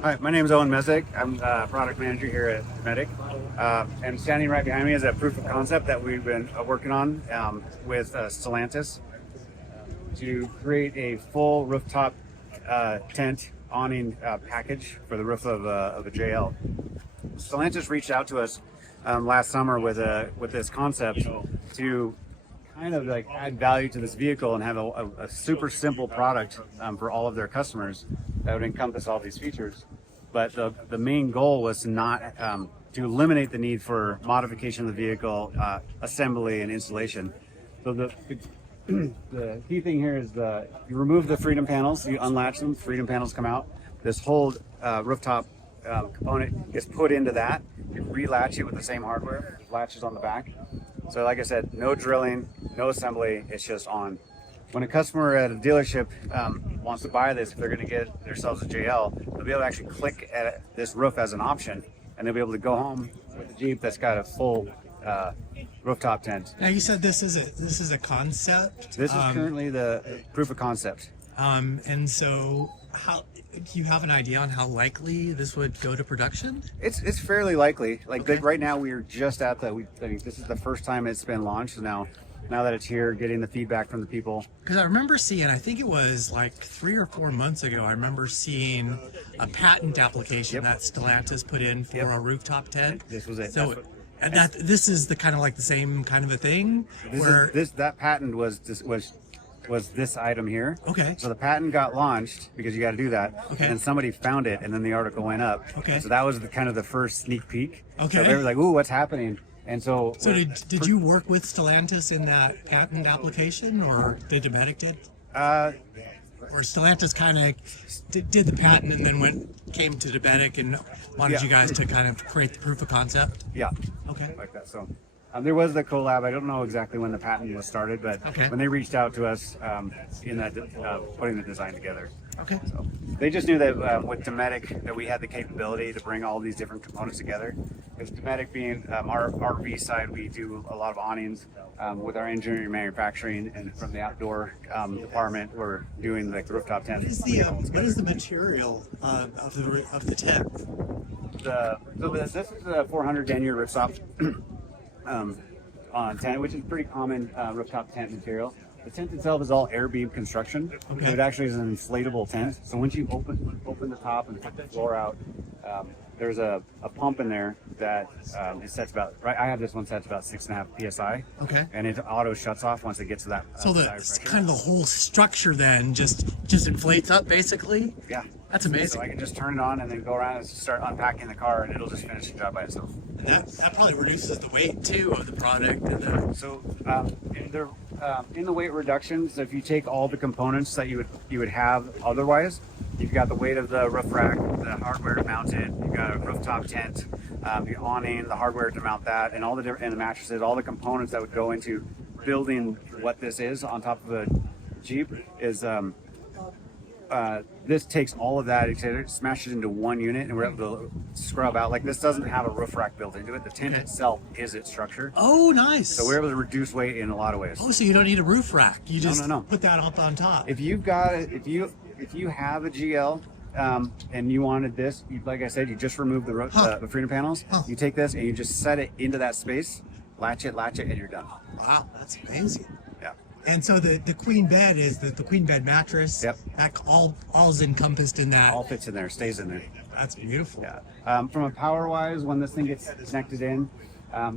Hi, my name is Owen Mesick. I'm product manager here at Medic. And standing right behind me is a proof of concept that we've been working on with Stellantis to create a full rooftop tent awning package for the roof of a JL. Stellantis reached out to us last summer with this concept to kind of like add value to this vehicle and have a super simple product for all of their customers that would encompass all these features. But the main goal was to not to eliminate the need for modification of the vehicle, assembly and installation. So the key thing here is you remove the freedom panels, you unlatch them, freedom panels come out. This whole rooftop component gets put into that. You relatch it with the same hardware, latches on the back. So like I said, no drilling, no assembly, it's just on. When a customer at a dealership wants to buy this, if they're going to get themselves a JL, they'll be able to actually click at this roof as an option, and they'll be able to go home with a Jeep that's got a full rooftop tent. Now you said this is a concept. This is currently the proof of concept. And so how do you have an idea on how likely this would go to production? It's fairly likely. Okay. Right now, we are just at I think this is the first time it's been launched. Now that it's here, getting the feedback from the people. Because I remember seeing, I think it was like 3 or 4 months ago, I remember seeing a patent application that Stellantis put in for a rooftop tent. This was it. So this is the kind of like the same kind of a thing. That patent was this item here. Okay. So the patent got launched because you got to do that. Okay. And then somebody found it, and then the article went up. Okay. So that was the first sneak peek. Okay. So they were like, "Ooh, what's happening?" And so. So did you work with Stellantis in that patent application, or did Dometic did? Or Stellantis kind of did the patent and then came to Dometic and wanted you guys to kind of create the proof of concept? Yeah. Okay. Like that. So there was the collab. I don't know exactly when the patent was started, but when they reached out to us in that putting the design together. Okay. So they just knew that with Dometic that we had the capability to bring all these different components together. Because Dometic being our RV side, we do a lot of awnings with our engineering and manufacturing, and from the outdoor department, we're doing like the rooftop tent. What is the material of the tent? This is a 400 denier rooftop on tent, which is pretty common rooftop tent material. The tent itself is all air beam construction. Okay. So it actually is an inflatable tent. So once you open the top and put the floor out, there's a pump in there that it sets about, I have this one set to about 6.5 psi. Okay. And it auto shuts off once it gets to that. So kind of the whole structure then just inflates up basically? Yeah. That's amazing. So I can just turn it on and then go around and start unpacking the car, and it'll just finish the job by itself. That probably reduces the weight too of the product. So in the weight reduction, so if you take all the components that you would have otherwise, you've got the weight of the roof rack, the hardware to mount it, you've got a rooftop tent, the awning, the hardware to mount that, and and the mattresses, all the components that would go into building what this is on top of a Jeep is. This takes all of that, it smashes into one unit, and we're able to scrub out. Like, this doesn't have a roof rack built into it. The tent itself is its structure. Oh, nice. So we're able to reduce weight in a lot of ways. Oh, so you don't need a roof rack. You just No. put that up on top. If you've got it, if you have a GL and you wanted this, like I said, you just remove the freedom panels. You take this and you just set it into that space, latch it, and you're done. Wow, that's amazing. Yeah. And so the queen bed is the queen bed mattress. Yep. That all is encompassed in that. All fits in there, stays in there. That's beautiful. Yeah. From a power wise, when this thing gets connected in,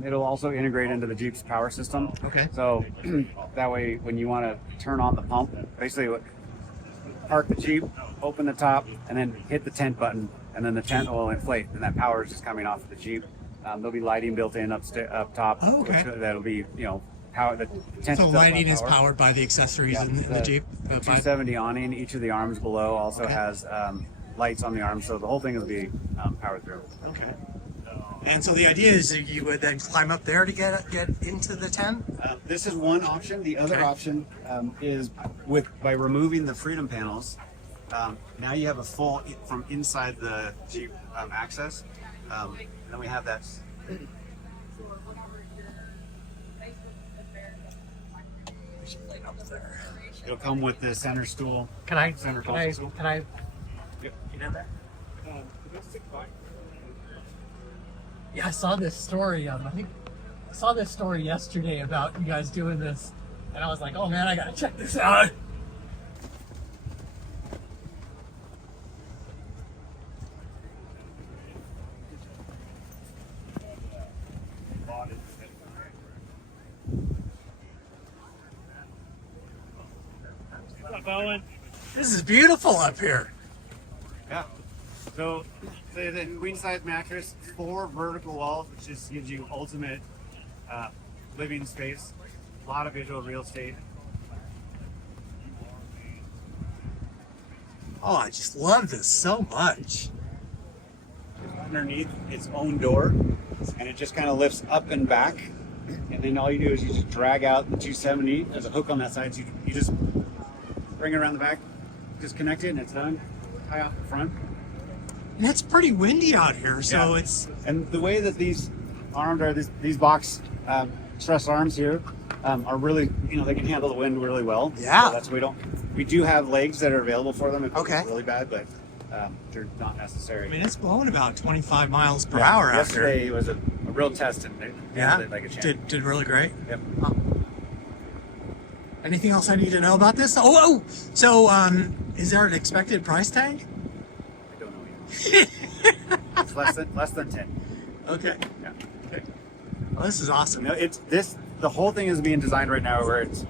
it'll also integrate into the Jeep's power system. Okay. So that way, when you want to turn on the pump, basically park the Jeep, open the top, and then hit the tent button, and then the tent will inflate, and that power is just coming off of the Jeep. There'll be lighting built in up top. Oh, okay. That'll be power. The tent So lighting is powered by the accessories in the Jeep. The 270 awning, each of the arms below also has lights on the arms, so the whole thing will be powered through. Okay. And so the idea is that you would then climb up there to get into the tent? This is one option. The other option is by removing the freedom panels. Now you have a full from inside the Jeep access. Then we have that. It'll come with the center stool. Can I? Center Can I? stool. Can I? Yep. Get in there? Yeah, I saw this story. I think I saw this story yesterday about you guys doing this, and I was like, "Oh man, I gotta check this out." This is beautiful up here. Yeah. So the queen size mattress, 4 vertical walls, which just gives you ultimate living space. A lot of visual real estate. Oh, I just love this so much. Underneath its own door, and it just kind of lifts up and back. And then all you do is you just drag out the 270. There's a hook on that side, so you just bring it around the back, just connect it, and it's done. Tie off the front. And it's pretty windy out here, so Yeah. it's And the way that these armed are, these box truss arms here are really, they can handle the wind really well. Yeah. So that's why we do have legs that are available for them if Okay. it's really bad, but they're not necessary. I mean, it's blowing about 25 miles per hour out here. Yesterday it was a real test, and they handled it like a champ. Did really great. Yep. Anything else I need to know about this? Oh, so is there an expected price tag? I don't know yet. It's less than 10. Okay. Yeah. Okay. Well, this is awesome. The whole thing is being designed right now where it's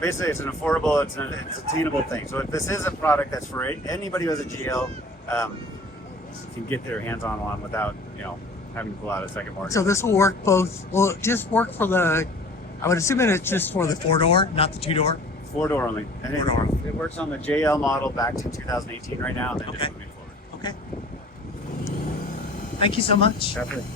basically it's an affordable, it's attainable thing. So if this is a product that's for anybody who has a GL, can get their hands on one without having to pull out a second mortgage. So this will work both. Will it just work for the? I would assume it's just for the 4-door, not the 2-door. 4-door only. And 4-door. It works on the JL model back to 2018 right now, and then Okay. just moving forward. Okay. Thank you so much. Definitely.